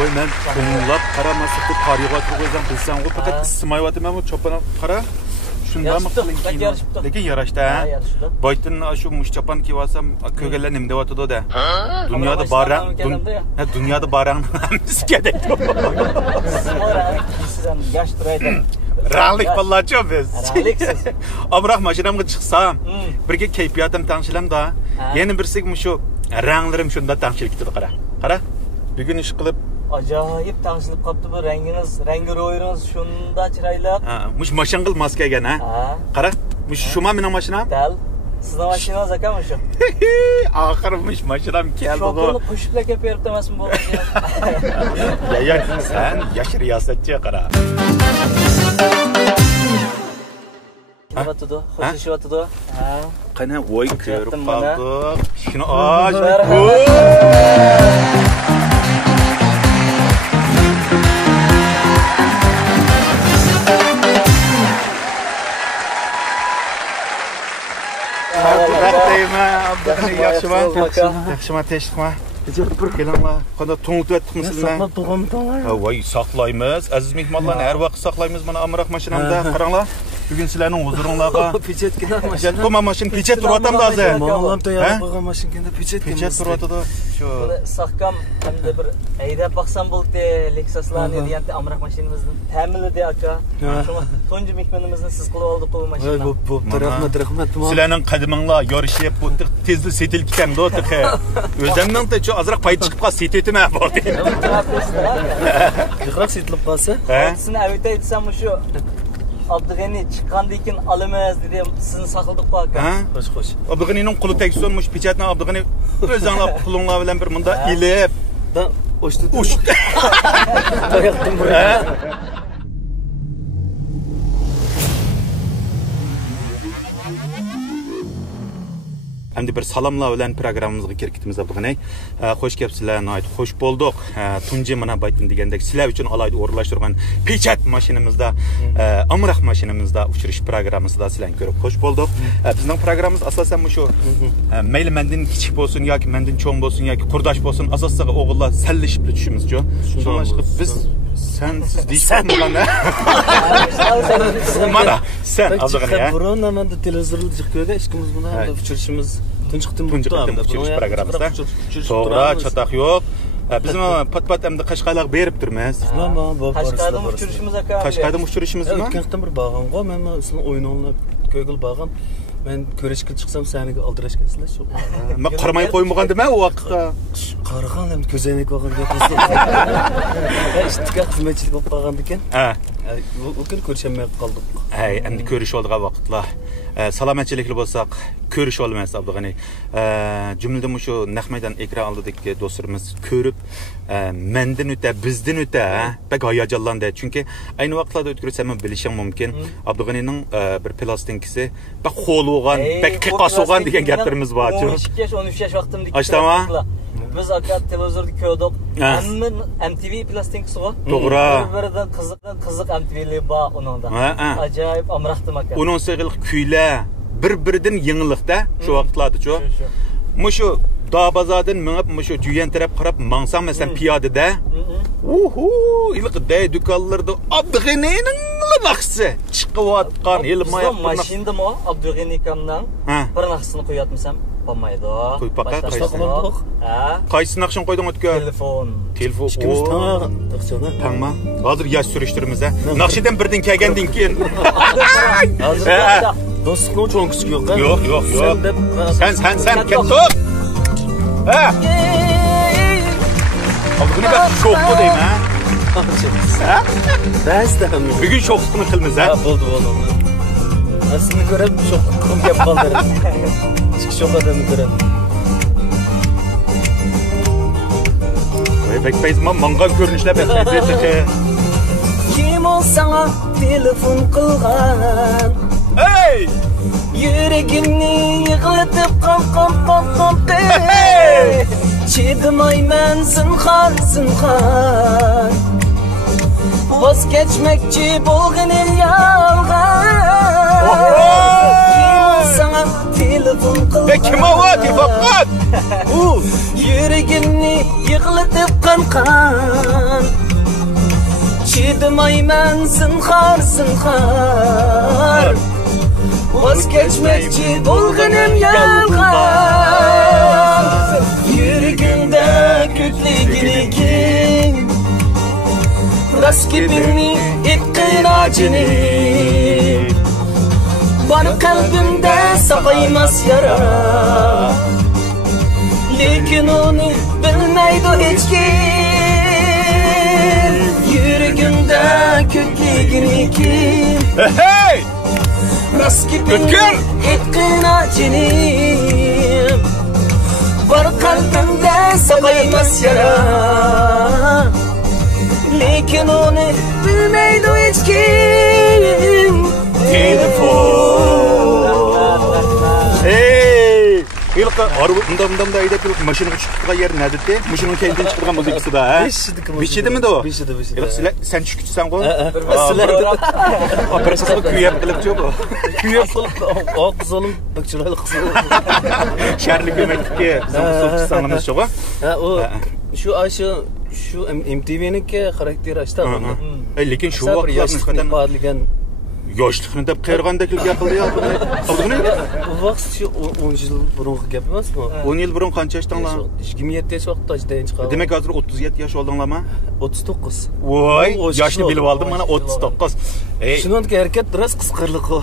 Voy men to'nglab qaramaslik deb qariyga turg'izam bilsam u faqat ismayapti men bu cho'pon qara shundan lekin yarashdi ha boytin shu mushchapan kiysam ko'ganlar nima deyapti da dunyoda barang dunyoda barang bizga deydi yosh turaydi ralik vallahi biz Amroq mashinamga chiqsam birga kayfiyatim tangshilamda yana birsi shu ranglarim shunda tangchilik turdi qara bugun ish qilib ajoyib tangshilib qopti bu rangingiz rangi ro'yingiz shunda chiroyli mush mashingil maska ekan ha qara mush shuma mening mashinam dal sizning mashinangiz ekanmi shu oxiri mush mashinam keldi shopini qo'shiblar kelib beribdi emasmi bu ya sen yosh riyosatchi qara Vatado, xo'shishyapti. Qani voy ko'rib qoldik. Shuni yaxshimi teshikmi? Kelinglar. Qanday to'ng'itib etdikmi sizlar? Saqlab turganmi? Voy saqlaymiz. Aziz mehmonlarni har vaqt saqlaymiz. Mana Amroq mashinamda qaranglar. Bugün sizlarning huzuringizga pechetkina mashina. Qo'yma mashina pechet turyapti hozir. Ma'lum tayyor bo'lgan mashinada pechet turyapti. Shu saqkam hamda bir haydab baqsam bo'ldi. Lexuslarni deyapti Amroq mashinamizni ta'minladi aka. Shuna tunji mehmonimizni siz qilib oldik bu mashina. Bo'pti, rahmat. Sizlarning qadiminglar yorishib bo'ldi. Tezda setil ketgan do'tiqi. O'zimning-da shu azroq pay chiqib qolsa setetimi bor deydi. Yig'roq setilib qolsa, sizni avitay desam shu Abdug'ani chiqqandan keyin olamiz dedim sizni saqladik bu aka. Xo'sh. Abdug'anining qo'li tegsin, mush pechatni Abdug'ani o'zinglar pulinglar bilan bir munda ilib. Da o'shdi. To'yaqdim bura. Endi bir salamlar bilan programmamizga kirib Abdug'ani. Xo'sh kelibsizlar, xo'sh bo'ldik. Tunji mana baytim degandek sizlar uchun alayda o'rlashtirgan pechat mashinamizda, Amroq mashinamizda uchirish programmasida sizlarni ko'rib xo'sh bo'ldik. Bizning programmamiz asosan shu mayli mendan kichik bo'lsin yoki mendan cho'ng bo'lsin yoki qurdosh bo'lsin, asosiga o'g'illar sallashib tushishimiz-ku. Shundan chiqib biz sensiz deysanmi mana? Mana sen Abdug'ani. Burun menda televizorda chiqib ishimiz bilan uchirishimiz tunchiqdim uchirish programmasida. To'g'ri, chataq yo'q. Biz pat-pat endi Qashqarga berib turmiz. Qashqarda uchirishimiz aka. Qashqarda uchirishimizmi? O'tgan bir bag'onga men sizning o'yiningni ko'gil bag'on. Men ko'rishga chiqsam seniga aldirashga sizlar shu. Men qaramay qo'ymagandim u vaqtda. Qaragan ham ko'zoynak bo'lgan gapsiz. İştiqa xizmatchilik bo'lib qolgan ekan. U kun ko'rishamay qoldik. Endi ko'rish oldigan vaqtlar. Salomatchilikli bo'lsak, ko'rish olmaymiz Abdug'ani. Jumladan shu naq maydon ekran oldidagi do'stlarimiz ko'rib, mendan o'ta, bizdan o'ta bak hayajonlandi. Chunki ayni vaqtlarda o'tkazsam bilishim mumkin. Abdug'anining bir plastinkasi bak qo'lg'an, bak qiqaso'g'an degan gaplarimiz bor. 12 yosh, 13 yosh vaqtimda. Ashtama? Biz aka televizorda ko'rdik. Hamma MTV plastinkasi bor. To'g'ri. Bir-biridan qiziq MTV'li bor uningda. Ajoyib Amroqdim aka. Uning sig'iliq kuylar bir-biridan yangilikda shu vaqtlarda-chu. Mushu Dağbazadın minib mushu Juyan taraf qarab mangsam masalan piyodada. İlqday dükanlarda Abdug'anining naqsi chiqayotgan ilmoyoq mashinadami Abdug'ani kamdan bir naqsini qo'yatmisam bo'lmaydi. Qo'yib baqa qaysi naqshin qo'yding o'tga? Telefon. Ikkimiz tamam. Hozir yosh surishtiramiz ha. Naqshidan birdan kelgandan keyin. Hozir do'stlikning cho'ng'isi yo'q. Yo'q. Sen ketdik. Abdug'ani bak şoklu deyim ha. Bugün şokluğunu kılmız ha. Oldu. Aslında görüp şokluğunu yap kaldırın. Çıkış şok adamı görüp. Bekleyiz mangal görünüşler bekleyiz. Kim o sana telefon qilgan. Hey! Yüreğimni yığılıp qam Çiğdimayman zinhar Vaz geçmekçi bolğanim yalğan Sana telefon qilgan. Kim o? Telefon qat! Yüreğimni yığılıp qam Çiğdimayman zinhar Vaz geçmekçi bolğanim yalğan Yüreğimde kökligini kim Rast gibini etkin acını Var kalbimde saqaymaz yara Lekin onu bilmeydi hiç kim Yüreğimde kökligini kim Hey! Rast gibini etkin acını Var kalbimde saqaymaz yara Lekin onu bilmeydi hiç kim Telefon. Hey! İlk undamda ayda bir maşının çıktığı yer nerede? Maşının kendinden çıktığı müzikası da ha? Beşidi mi de o? Beşidi. Sen çıkıtsan koy. Operasyon Küyep kılıp çok o. Küyep kılıp o kızalım bakçılarla kızalım. Şerli gömeklik bizim sohbet çok o. O şu Ayşe şu MTV'ninki karakteri açtı ama. Lekin şu vaqtlar nisbatan bağırlıgan yoshlikni deb qayrgandek gapirdi ya. Qildingmi? Bu vaqt şu 10 yıl burungi gap emasmi? 10 yil burun qancha yashdinglar? 27 yaş vaqtda ajdayin chiqadi. Demak hozir 37 yosh oldinglarmi? 39. Voy, yoshni bilib oldim mana 39. Shuningdek harakat biroz qisqirliq o.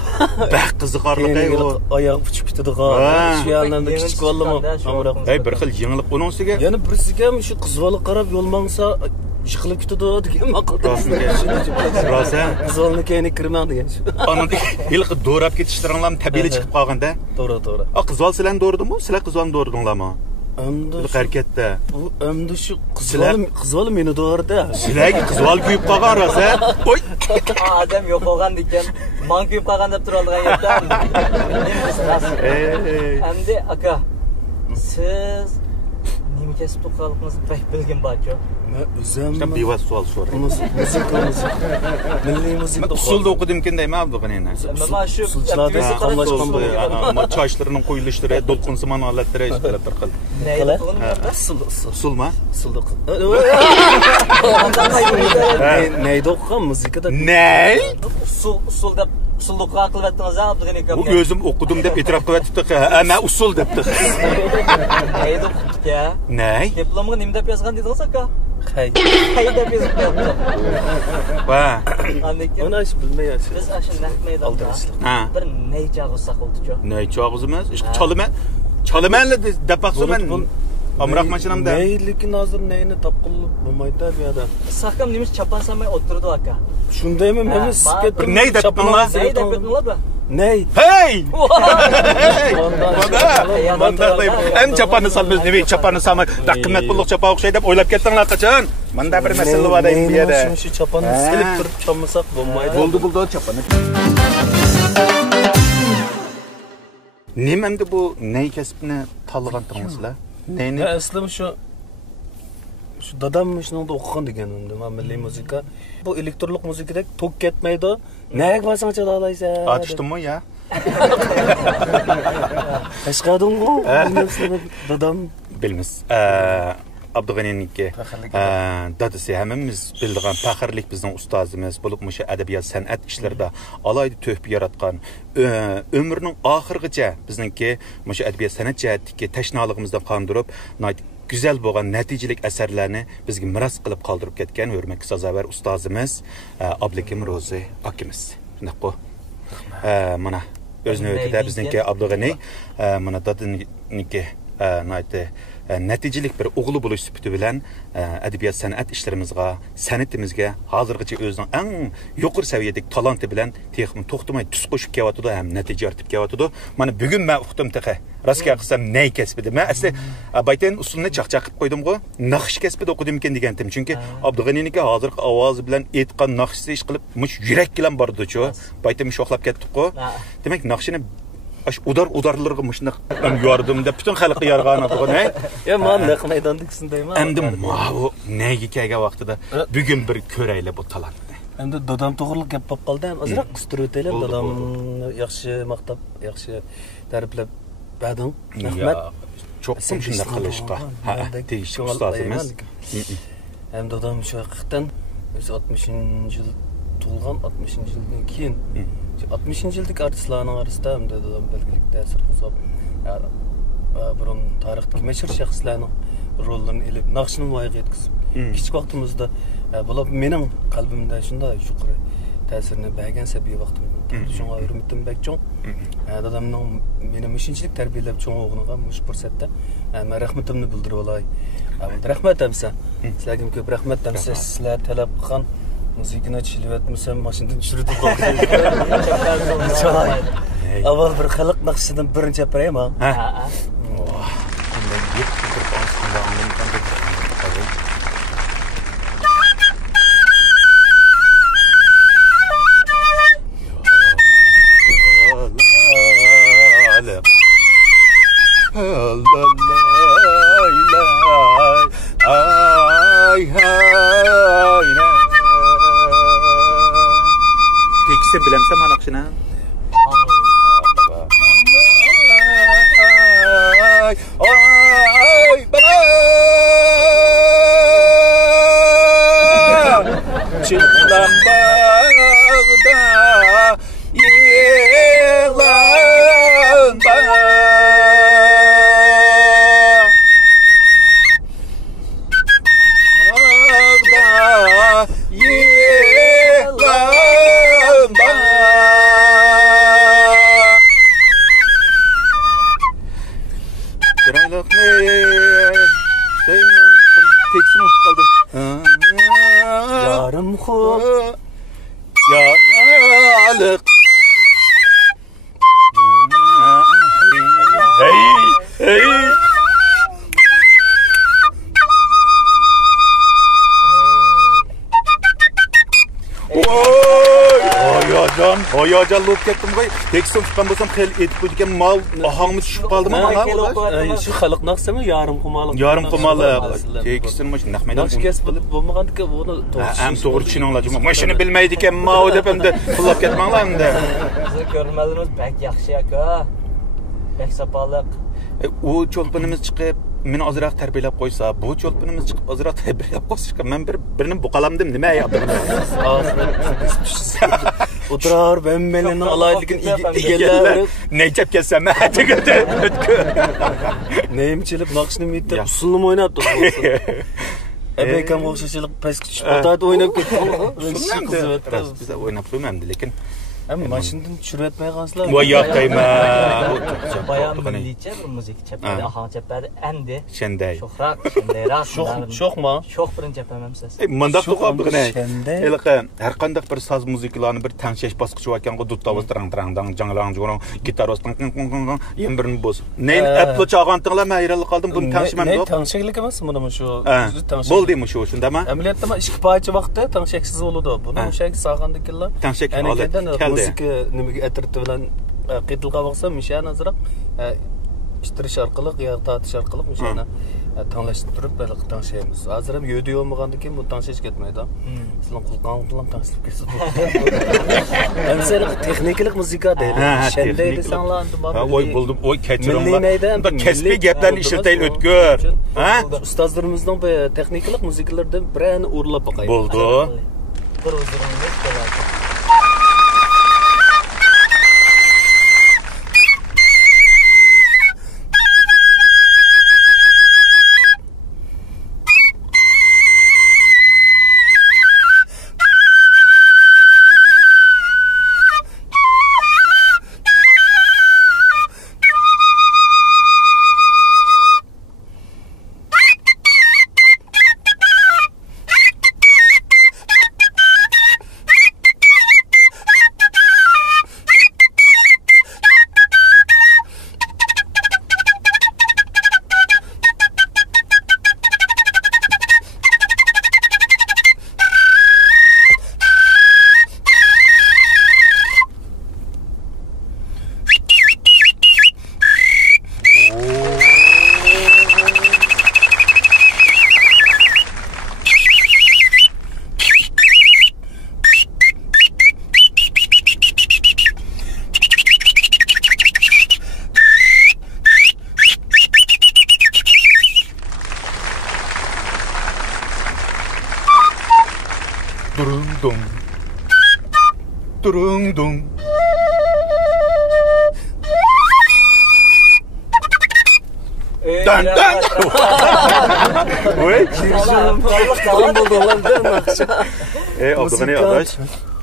Bax qiziqarliq o. Oyoq puchib ketadigan. Shu yerlarni kichik bolamam. Hey, bir xil yengillik uning ustiga. Yana birisiga shu qizbola qarab yo'l mangsa yiqilib ketadi degan maqolda. Rosa. Qizbolni keyni kirmang degan shu. Ana ilk do'rab ketishlaringlarni tabiiy chiqib qolganda. To'g'ri. Qizbol sizlarni do'rdimi? Sizlar qizbolni do'rdinglarmi? Endi bu harakatda. Bu endi shu qizbola meni do'rda. Sizlarga qizbol kuyib qolgan rosa. Oy. Adam yo'q bo'lgan ekan. Man kuyib qolgan deb tura olgan yerdan. Endi aka, siz nima kasb qilganingizni pek bilgin barcha. Men o'zim işte bevas savol so'rayman. Musiqa. Milliy musiqa. Usulda o'qidim deyman Abdug'aniyni. Mana shu qamlashgan bo'lgan. Ama çaşlarının koyuluşları, dolkunsuman aletleri işler tarqal. Usulma? Usulda. Neydi o'qigan musiqada? Ney? Usulda usulluqqa qilyaptingiz Abdug'aniy aka. Bu o'zim o'qidim deb e'tirof qilyapti. Ama usul debdi. Neydi o'qidik ya? Ney? Diplomga nima deb yozgan dedingiz aka? Hay deb yozib qo'yapti. Va. Buni ish bilmayapsiz. Biz ashin naq maydonda bir neycha g'ussa qildik-ku. Neycha og'izimiz? Chalamanli depaqsiman. Amroq mashinamda. Ney, lekin hozir neyni topqilib bo'lmaydi bu yerda. Saqam nemish chapan samay o'tirdi aka. Shundaymi? Men sizga ney depdinglar? Ney depdinglar bu? Ney? Hey! Manda en chapanni salmiz, nima chapanni salma, qimmat pullik chapa o'xshaydi deb o'ylab ketdinglar qachon? Menda bir masala bor edi bu yerda. Shu chapanni silib turib chammasak bo'lmaydi. Bo'ldi chapanni. Nima endi bu ney kasbni tanlagandirsizlar? Neyni? Aslim şu dadam shuningda o'qigan deganimda, men milliy musiqa. Bu elektronik musiqada tok ketmaydi. Nega bo'lsang chala olaysan? Atışdimmi ya? Ashqadingmi? Dadam bilmiz. Abdug'aniyniki dadasi hammamiz bildigan faxrlik bizning ustozimiz bo'lib musha adabiyot san'at ishlarida alayda to'hfa yaratgan umrining oxirigacha bizningki musha adabiyot san'at jihatdagi tashnoligimizdan qondirib güzel bo'lgan natijalik asarlarni bizga miros qilib qoldirib ketgan hurmatli sazovar ustozimiz Ablekim Ro'zi akamiz. Shunaqo. Mana o'z navbatida bizningki Abdug'aniy mana dadiniki naytdi naticelik bir oğlu buluş süpütü bilen edebiyat sanat işlerimizga, sanatimizga hazırgıcı özünün en yuqur seviyedeki talantı bilen texmin toxtumay tuz qo'shib kelyapti hem natija ortib kelyapti. Mana bugun men uqdim texe. Rostga qilsam ney kasbida. Men asli baytan usulni chaqchaq qilib qo'ydim-ku. Naqsh kasbida o'qidim ekan degandim. Chunki Abdug'aniyning hozirgi ovozi bilan aytgan naqshni ish qilib, mush yurak bilan bordi-chu. Baytan shoxlab ketdik-ku. Demak, naqshini udarlarga mushunaq yordimda butun xalqqa yarg'an edi. Ya men naq maydondagisiндayman. Endi bu nega kelgan vaqtida bugun bir ko'raylar bu talantni. Endi dadam to'g'riliq gap bo'lib qoldi. Ozroq qistirib o'taylik. Dadamni yaxshi maqtab, yaxshi ta'riflab berding. Rahmat. Cho'qim shunday qilishqa. Ha, tegishli ustozimiz. Hem dadam shu haqiqatan o'zi 60-yil tug'ilgan, 60-yildan keyin 60-yillik artistlarning orasida ham dadam belgilik ta'sir qo'zg'ab, burun tarixdagi mashhur shaxslarning rollerini elib, naqshni voyaga yetkazib, kichik vaqtimizda bo'lib mening qalbimda shunday yuqori ta'sirini bergan sabiy vaqtimda. Shunga hurmatim bek cho'ng. Dadamning meni mushinchilik tarbiyalab cho'ng o'g'liga mush fursatda men rahmatimni bildirib olay. Rahmat amsa. Sizlarga ko'p rahmat amsa. Sizlar talab qilgan muzikani chilyapmisam mashinadan tushirib qo'ydim. Avval bir xalq naqshidan birinchi aprayma. Ha. Bundan yetti bir qonusunda anlamdan tekisi bilemsem anakşına. Çıklan bağda yılan bağda yılan bağda Çıraylık ne teksim uçup kaldım. Yarım xo Yaralık Hey hey Hayacan olup kettim koy. Teksim çıkan bolsam xel etip koydiken mal ahangımız düşüp kaldı mı? Şu xalq naqsimi yarım xumalık. Yarım xumalık. Teksim maşın naqmaydan. Naqsh kes bilib bo'lmagandiki buni Hem doğru tushuninglar. Mashini bilmaydigan mao deb endi pullab ketmanglar endi. Sizni ko'rmalarimiz bek yaxshi aka. Bek sopaliq. O cho'lpinimiz chiqib meni ozroq tarbiyalab qo'ysa, bu cho'lpinimiz chiqib ozroq tarbiyalab qo'ysa, men birini buqalamdim, nima yapdim? O'tirar ben melenin alayligin egallar nechap kelsam, tegadi. Neyimchilik naqshni mitib usulni o'ynab turibdi. Ebekam o'xshashlik pastga tushib o'tadi o'ynab ketdi. Biz o'ynab qo'ymamdi, lekin Ama maşından çürütmeye kalsılar. Vay yapayım. Bayan millice bir müzik çepedi, ahang çepedi, endi. Şenday. Şohrak, şendayrak. Şok mu? Şok birinci yapamam siz. Mandaq to'qabdi ne? Şenday. Eliqi har qanday bir soz musiqalarni bir tangshash bosqichi ekan, dudtavos trang janglang jurong, gitaros tang yen birini bo'z. Neyn aplo chaqantinglar hayronlik qoldim, buni tanishmam yo'q. Ne tangshaklik emas, buni shu. Bo'ldimi shu, shundami? Amaliyotda ikki parcha vaqtda tangshaksiz bo'ladi. Buni o'sha saqandikilar. Tangshak Müzik nimaga atriti bilan qitilga bo'lsa, mishani azroq ishtirish orqali, yo'q tortish orqali mishani tanlashtirib turib baliq tanshaymiz. Hozir ham yo'di yo'lmagandan keyin bu tanshash ketmaydi. Sizlar qilgan bilan tanshib ketsa bo'ladi. Mesela texnikalik muzika deydi. Shenday desanglar, oy bo'ldim, oy kechiringlar. Kasbiy gaplarni ishlataylik o'tkir. Ha? Ustozlarimizning bu texnikalik muzikalardan birini o'rlab boqaylik. Bo'ldi. Bir o'ziringiz keladi. dum. Durung dum. Dön dön. Oy. Tamam buldu lan değil mi? Abdülgani arkadaş.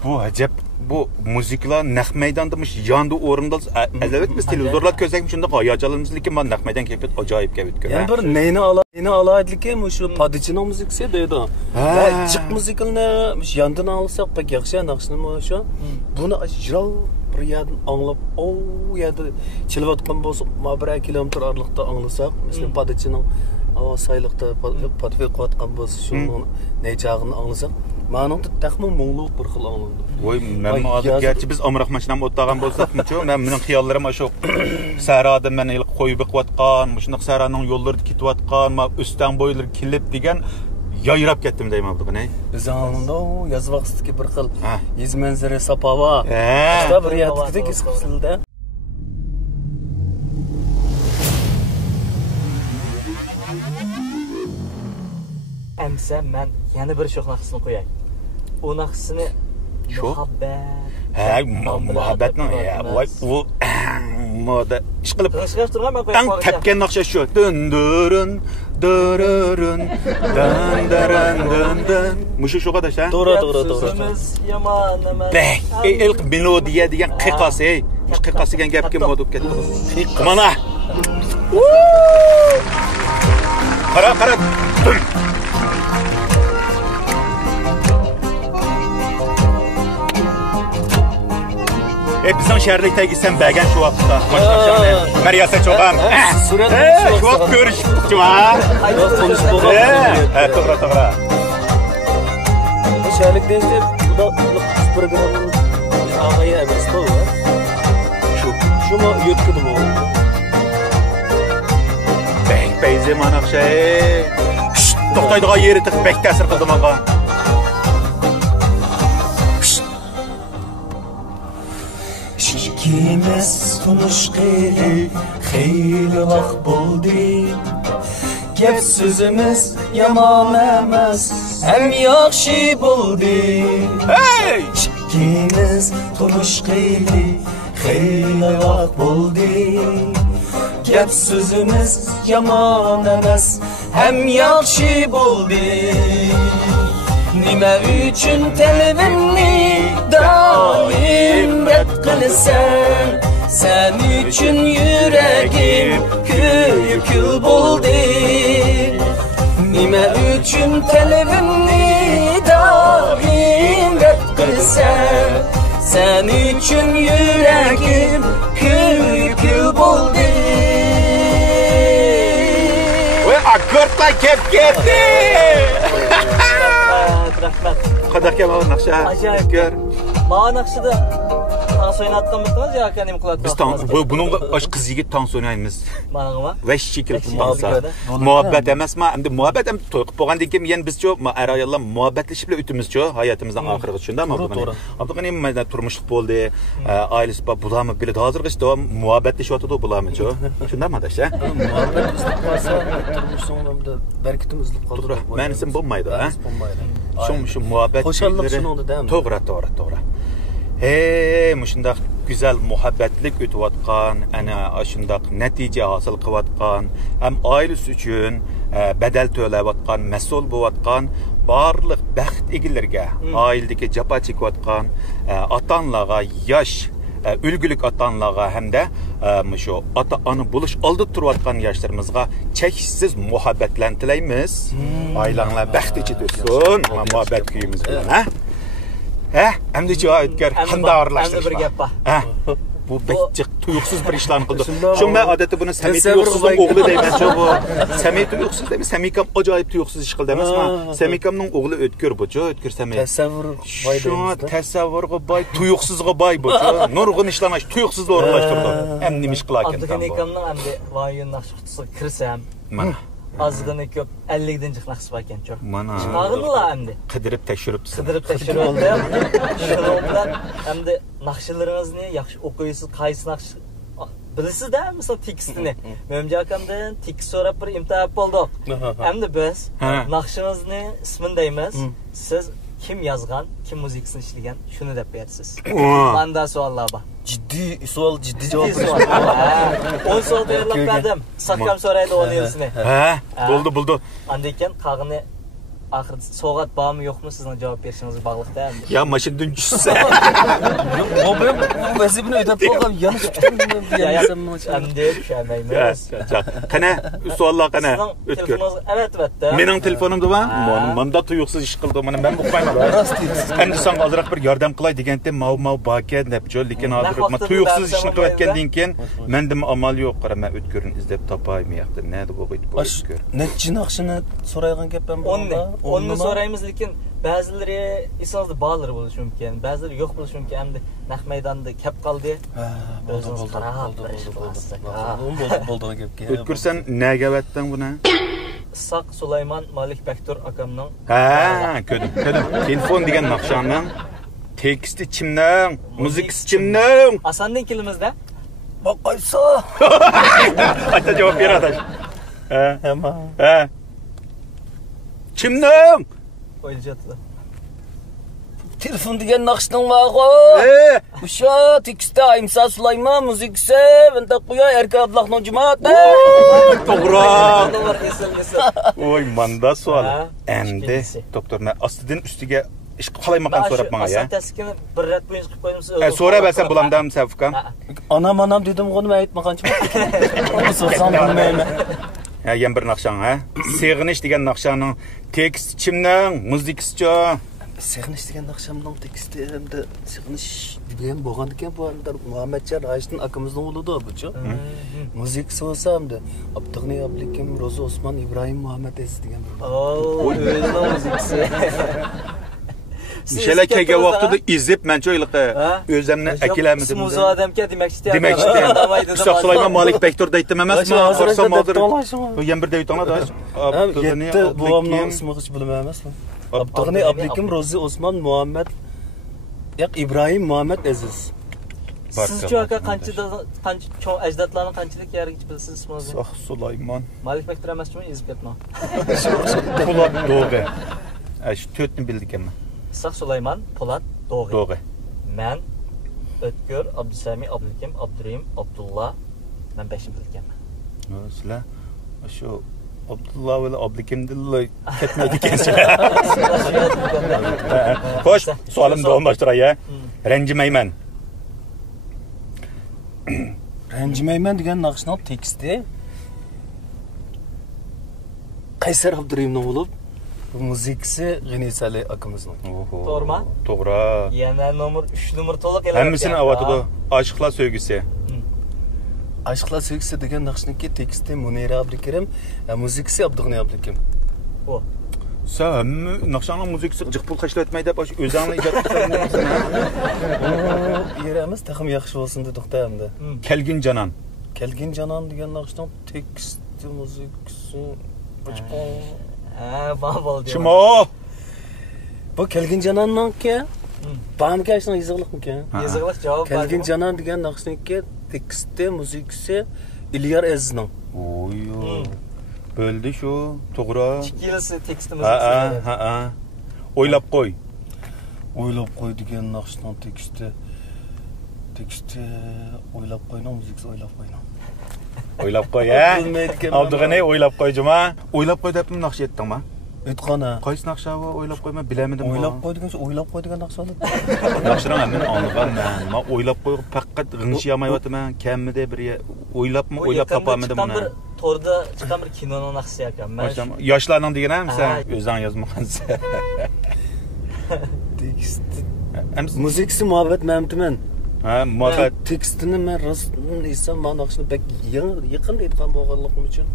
Bu acep bu müzikler naq meydandamış yandı orundalız. Evet biz televizorlar közekmiş şunda hayacanımız lekin ben naq meydan kepet acayip kepet. Yani bir neyni alaydık şu padicino müzikse deydi. Ve çık müzikini yandan alsak pek yaxşı naqşını şu. Bunu ajral bir yerden anlap o yerdə çılvatqan bolsa bir kilometr aralıqda anlasak, mesela padicino saylıqda padfe qatqan bolsa şunun necağını anlasak, manada təxmin muğluq bir xil anlandı. Oy, men adı gerçi biz amraq maşinam o'tdagan bolsaqmı-çu, men mening xiyollarım aşo sarada men il qo'yib qo'yatqan, shunaq saraning yo'llarida ketayotgan, üstten boylar kilib degan yayrab ketdim deyman bu ne? Biz anında yaz vaqtidagi bir xil yuz manzara sapava. İşte bir yerdagi qisqilda. Əmsə mən yana bir şox naqsını qoyay. O naqsını muhabbetning o moda ish qilib Qışqırib turgan men qo'yib tang tepgan naqsha shu. Dundurun dururun dan. Mushu shu qadash ha? To'g'ri. Sözümüz yomon emas. İlk melodiya degan qiqasi, qiqasi degan gapga modib ketdi. Mana. Qara. Bizden şehirlik tegisen bəgən şu vaxtda. Məriyəsə çoxam. Şu vaxt görüşdük ha. Konuşup olaq. Toğra. Bu şehirlik deyince bu da programın ağaya emas da var. Şunu yutkudım o. Bey zaman akşay. Toxtaydığa yeri tık bək təsir qıldım ağa. İkimiz tunuşqili xeyli vaxt bo'ldi. Gap sözümüz yaman emas, hem yaxshi bo'ldi. Hey! İkimiz tunuşqili xeyli vaxt bo'ldi. Gap sözümüz yaman emas, hem yaxshi bo'ldi. Nima uchun televimni doim rad qilsan? Sen uchun yuragim kuyib kul bo'ldi. Nima uchun televimni doim rad qilsan? Sen uchun yuragim kuyib kul bo'ldi. Oy, akkordlar kep ketdi. Rahmat. Qadar kema naqsha. Acayip. Gör. Mağan naqshida tans oynatgan mısınız ya kanim kılat? Biz bunun aş kız yigit tans oynaymiz. Manağıma? Ve şekil tutmasa. Muhabbet emasma, hem de muhabbet hem toyuq bolgan dekem yen biz ço arayallar muhabbetleşip ötümüz ço hayatımızdan ahirgi şunda mı bu? Abdugani men turmuşluq boldi. Ailesi bulamı bilet hazırgı işte muhabbetleşip oturdu bulamı ço. Şunda mı adaş ha? Muhabbetleşip varsa turmuşluğunda berkitimiz kaldı. Menisim bulmaydı ha. Şu muhabbet. Hoşallık şunu değil mi? To'g'ri. Muşundaq güzel muhabbetlik ötüvatqan, ana şundaq natija hosil qilayotgan, ham oilasi uchun badal to'layotgan, mas'ul bo'layotgan barliq baxt egalariga, oiladagi jafo chekayotgan ota-onalarga, yosh ulgulik ota-onalarga hamda shu ota-ona bo'lish oldida turayotgan yoshlarimizga cheksiz muhabbatlarni tilaymiz. Oilanglar baxt ichida o'tsin, muhabbat kuyimiz bilan, ha? Endi Cavitgar handarlaştırış. Bir gap bor. Bu bekçik tuyuqsuz bir işlarni qildi. Shunga odati buni Samit tuyuqsuzning o'g'li deyman. Bu Samit tuyuqsuz deyman. Samikam ajoyib tuyuqsuz ish qildi emasmi? Samikamning o'g'li O'tkir bu-chu, O'tkir Samit. Tasavvur boy deymiz. Tasavvurga boy, tuyuqsuzga boy bu-chu. Nurg'un ishlarni tuyuqsuzda o'rnashtirdi. Ham nima ish qilar ekan? Abdug'anikamning endi vayin naqsh qutisiga kirsam, mana azg'ini ko'p 50 naqsh bor ekan-chu. Mana. Chiqardilar endi. Qidirib tekshiribsiz. oldi. Shuning bilan endi naqshlaringizni yaxshi o'qiysiz, qaysi naqsh bilasizda, misol tekstini. Memji akamdan tekst so'rab bir imtihon bo'ldik. Endi biz naqshingizni ismini deymiz. Siz kim yazgan, kim müzikasini işleyen şunu dep bersiz. Manda suallar bor. Ciddi sual, ciddi cevap Sual. 10 sual tayyorlab berdim. Sakam so'raydi o'nelsini. Ha, buldu. Andekan qag'ini axir so'g'at bormi yo'qmi sizning javob berishingizga bog'liq-da endi. Ya maşindan tushsa. O ben bu vazifani ödep qo'ygan, yana tushdim diyamsam. Endi tushunmaymiz. Qana, savollar qana. O'tkir. Evet. Mening telefonimda bor. Manda tuyuqsiz ish qildi. Mana men o'qmayman. Endi sen ozroq bir yordam qilay deganda mau bakan debjo, lekin hozir men tuyuqsiz ishni qilayotgandan keyin mendim amal yo'q. Qarama o'tkirni izlab topaymayapti. Nima deb o'qiydi bu o'tkir. Nechi naqshini so'raygan gap ben bu. Onu soraymiz, lekin ba'zilari esingizda borlari bo'lishi mumkin, ba'zilari yo'q bo'lishi mumkin. Endi naq maydonda kep qoldi. Bo'ldi gapga. O'tkir sen nega vatdan buni? Saq Sulaymon Malik Bektur akamning. Ha, ko'rdim. Telefon degan naqshaning teksti kimning, muzikasi kimning? Asandin kilimizda. Boqaysa. Qayta javob ber adash. Hamma. Kimning? O'ylayapti. Telefon degan naqshning vaqo. O'sha tekstda imsa Sulaymon muzikasi, bunda qo'ya erkak Allohning jumaati. To'g'ri. Esil. Oy, manda savol. Endi doktorna ostidan ustiga ish qalaymagan so'rab menga ya. Asanteskini bir rat bo'yin qilib qo'yimsiz. So'rabasan bulamdan Safkan. Anam dedim qo'ni aytmaganchi. So'zsan bilmayman. Yan bir naqshang ha. Seg'inish degan naqshaning teksti kimning, muzikasichi? Seg'inish degan naqshamning teksti endi seg'inish degan bo'lgan ekan bu Muhammadjon Rashidin akamizning o'g'lida buchi. Muzikasi bo'lsa hamda Abdug'ni Ablikim, Ro'zi Osmon, Ibrohim Muhammad Aziz degan bir. O'zining muzikasi. Mishala kelgan vaqtida izib mencha o'yliqi o'zimni akilamidim. Muzo odamga demakchi. Saq Sulaymon Malik Bekturda aytdim emasmi? Qo'rsam hozir. Bu yan bir deytona da. Abdug'ni buvamning ismini hech bilmayman. Abdug'ni Ablikim, Ro'zi Osmon, Muhammad İbrahim Muhammad Aziz. Sizcha aka qancha cho'ng ajdodlarning qanchalik yargichi bilsiz ismingizni? Saq Sulaymon Malik Bektur emasmi? Yezib ketman. Po'lat Do'g'i. Shu 4ni bildik ekan. Saq Sulaymon, Po'lat Do'g'i. Men O'tkir, Abdusami, Abdulikim, Abdurahim, Abdullah. Men 5ni bilganman. Sizlar shu Abdullah va Abdukimdilla ketmaydi ekansiz. Xo'sh, savolimni davomlashtiray. Ranjimayman. Ranjimayman degan naqshning teksti Qaysar Abdurahimning bo'lib, muzikasi G'anisali akamizning. To'g'rimi? To'g'ri. Yana nomor 3 nomor to'liq e'lon. Hammasini avotidi. Oshiqlar sevgisi. Aşklar sevgisi degan naqshniki teksti Munira Abdukirim, muzikasi Abdug'ni Ablikim. O. Sen naqshaning muzikasi jiqpul qashlatmaydi deb o'zingni ijod qilsan. Yeramiz taxim yaxshi bo'lsin dedik-da endi. Kelgin Janan. Kelgin Janan degan naqshning teksti, muzikasi bo'ldi. Shimo. Bu Kelgin Jananningki, Bamga ashning yezig'liqmi? Yezig'liq javob. Kelgin Janan degan naqshniki teksti, muzikasi İlyar Azizning. Oy. Bo'ldi shu, to'g'ri. Ikkilisi tekstimiz. Ha. O'ylab qo'y. O'ylab qo'y degan naqshning teksti o'ylab qo'yning, muzikasi o'ylab qo'yning. O'ylab qo'y, Abdug'ani o'ylab qo'y juma. O'ylab qo'y deb naqsh aytdingmi? Aytqana. Qaysi naqsha bu o'ylab qo'yma bilamadim. O'ylab qo'y degan, o'ylab qo'y degan naqsh olib. Naqshni men olganman. Men o'ylab qo'y faqat g'ingshiyolmayapman. Kamida bir o'ylabmi, o'ylab topolmadim buni. Bir to'rda chiqqan bir kinoning naqshi ekan. Yoshlarning deganam sen o'zing yozmoqsansan. Tekst. Muzikasi Muhabbat Mamtiman. Ha, muhabbat. Tekstini men rostini etsam, men naqshni bek yaqin aytgan bo'lganligim uchun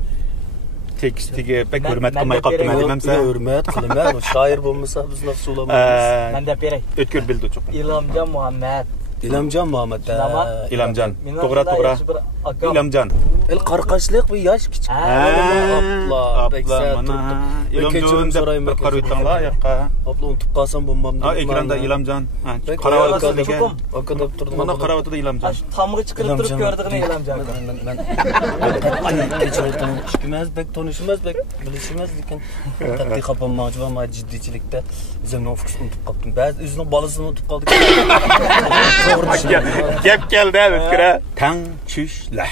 tekstiga pek hurmat qilmay qoldim demamsan. Hurmat qilaman. Shoir bo'lmasa biz naqsh olamaymiz. Men deb beray. O'tkir bildi cho'qim. Ilamjon Muhammad. Ilamjon Muhammad. Ilamjon. To'g'ri. Ilamjon. El qarqashliq bir yosh kichik. Abla, mana. Ilamjon deb qarayotganlar yoqqa. Abla unutib qolsam bo'lmam. Ekranda Ilamjon. Qaravatda Oqinib turdim. Mana qaravatda Ilamjon. Tamg'i chiqirib turib ko'rdig'ini Ilamjon. Men kechirdim. Ishkimas bek tanishimiz bek bilishimiz lekin qat'iy qopolmoqchi va men jiddiychilikda o'zimning fokusni unutib qoldim. Ba'zi o'zining bolasini unutib qoldik. Gap keldi o'tkira. Tang tushlar.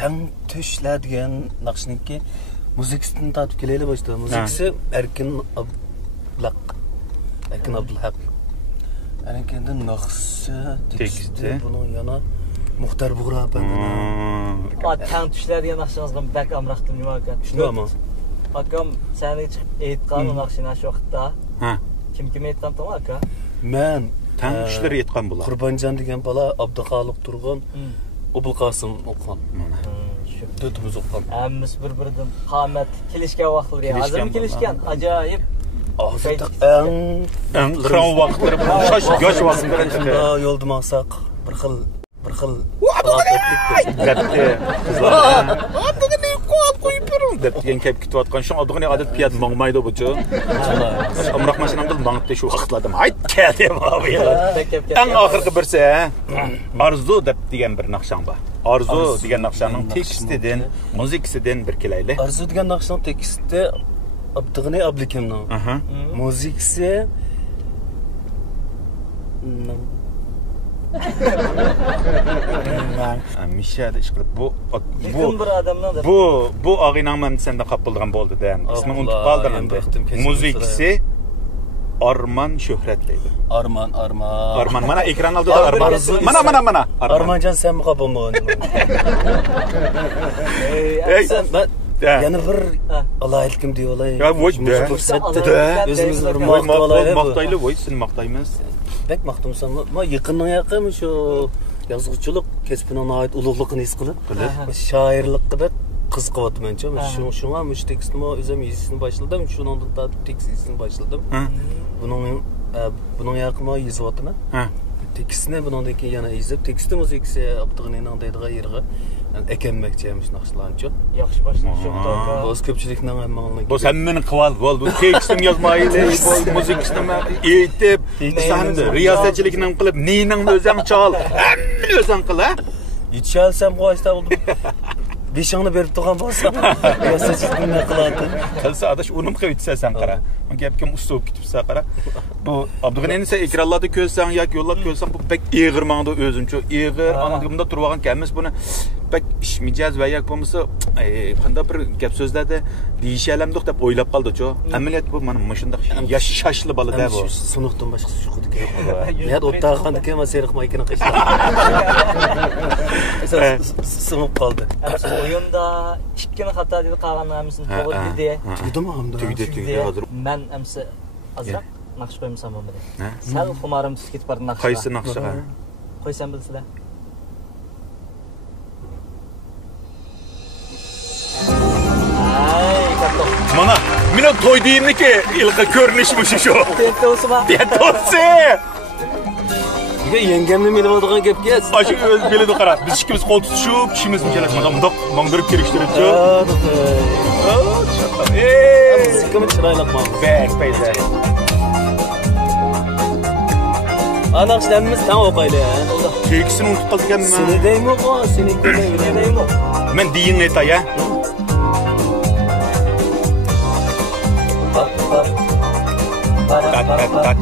Tang tushlar degan naqshniki muzikasini tatib kelayli boshda. Muzikasi Erkin Abdullaq. Erkin Abdullaq. Erkinda naqshi teksti buning yana Muxtar Bug'ra Tang tushlar degan naqshingizni bak amraqdim nima ekan? Tushunami? Akam seni chiqib aytgan naqshini shu vaqtda. Ha. Kim aytgan tamam aka? Men Tang tushlar aytgan bo'lar. Qurbonjon degan bola Abduxoliq Turg'un, Obul Qosim o'qigan. Shu To'timiz o'qigan. Hammamiz bir-biridan qomat kelishgan vaqtlar. Hozir kelishgan ajoyib. Hozirda eng qiron vaqtlar bu yosh vaqtlar yo'lda maqsaq bir xil deb degan kep ketayotgan shu oddiy odat piyad mangmaydi buchu. Amroq mashinamda mangibdi shu vaqtlarda. Ayt keldi abi. Eng oxirgi birsi Arzu deb degan bir naqshang bor. Arzu degan naqshaning tekstidan, muzikasidan bir kelayli. Arzu degan naqshaning teksti Abdug'ani Ablikimning. Muzikasi Mishada ish qilib bir odamdan bu og'inangman senda qopildigan bo'ldi-da. Ismini unutib qoldim endi. Muzikasi Arman Shuhrat deydi. Arman. Mana ekran oldida Arman. Mana. Armanjon sen mi qopolmagan? Yana bir alaylikim deyə olay. Ya voy da. Özümüz bir maqtaylı voy, sen maqtaymiz. Bek maqtamsam, men yaqin shu yozuvchilik kasbining ait ulug'ligini his qilib, shoirlikqa da qiziqyapman-chi. Shunga mush tekstni o'zim yozishni boshladim, shuningdan tortib tekstini boshladim. Buning yaqinma yozyapman. Tekstni bundan keyin yana yozib, tekstni muzikasi Abdug'anining deydigan yeriga ekenmekçiymiş naqshlanchi. Yaxshi boshlash yo'q. O'z ko'pchilikning hammaning. Bu sen meni qilval, bu tekstni yozmayli, bu muzikasini aytib, sen riyosatchilikni qilib, neyning o'zing chal, hammani o'zing qil, ha? Yetishsam qo'yishda bo'ldi. Beshingni berib turgan bo'lsa, riyosatchilikni qiladi. Qilsa adash unim qilsa sen qara. Men gapkim ustib ketibsa qara. Bu Abdug'anini sen ekranlarda ko'rsang yoki yo'llab ko'rsang bu pek ig'ir mangda o'zimcha ig'ir anadimda turib olgan kelmas buni pek ishmijaz va yak bo'lmasa qanday bir gap so'zlarda deyishalamdiq deb o'ylab qoldi-chu. Amaliyot bu mana shunday yashashli bolada bu. Sunuqdan boshqa shu xuddi niyat o'taqanda kelma seriq maykini qishdi. Sinib qoldi. O'yinda ikkini xato dedi qolganlarimizni to'g'ri dedi. Tugdimi hamda? Tugdi hozir. Men amsa azroq naqsh qo'ymsam bo'lmaydi. Sal xumarim tushib ketib bordi naqshga. Qaysi naqshga? Qo'ysam bilsizlar. Mana meni to'y deyimniki ilqi ko'rinishmi shu? Tentosima. Tentosi. Yengemni meni bo'ladigan gapga. Aşı öz beledi qara. Biz ikkimiz qo'l tutishib, kishimiz bunchalik mundoq mangdirib kelishtiribdi. Sikkimi chiroylaqman. Payza. Anaqshlarimiz tan o'qayli. Tekstini unutib qolganman. Seni deymi o? Seni deymi? Men deyin aytay-a. Tak.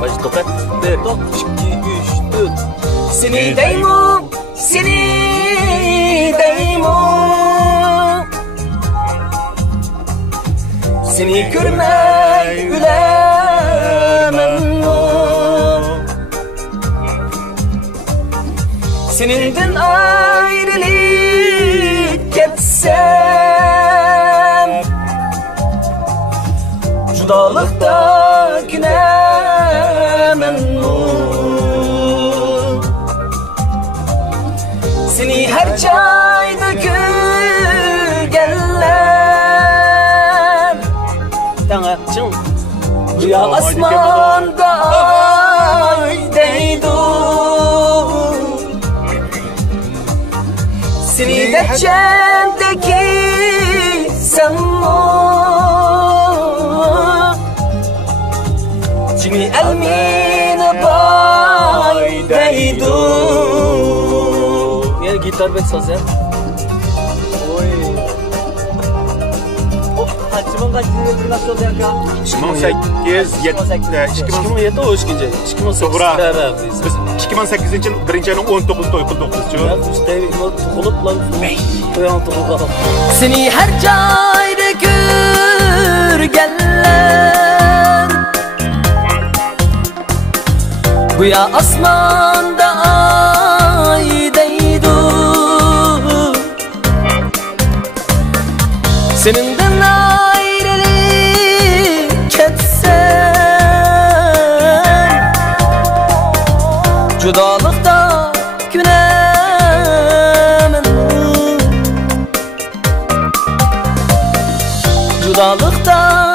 Başlık et. 1, 2, 3, 4. Seni deymo, seni deymo. Seni görmey gülemem o. Seninden ayrılık geçsem, judalıkta gülemem o. Seni her çayda görgenler, Tanga çın. Rüya asmanda ay değdi. Seni dehçendeki sen Cimi elmine bay değdi. Yani gitar bet saz ya. Kaçımın kaç yıldır nasıl oldu ya? 2007 o işkince. 2008 Doğru. beraber biz. Biz 2008-ci 1-ci ayının 19 toy qıldıq. Ya işte olup lan. Toyan to'g'ilgan. Seni her joyda ko'rganlar Go'yo osmonda ay deydi. Senindan ayrılıp ketsem Judalıkta günemin Judalıkta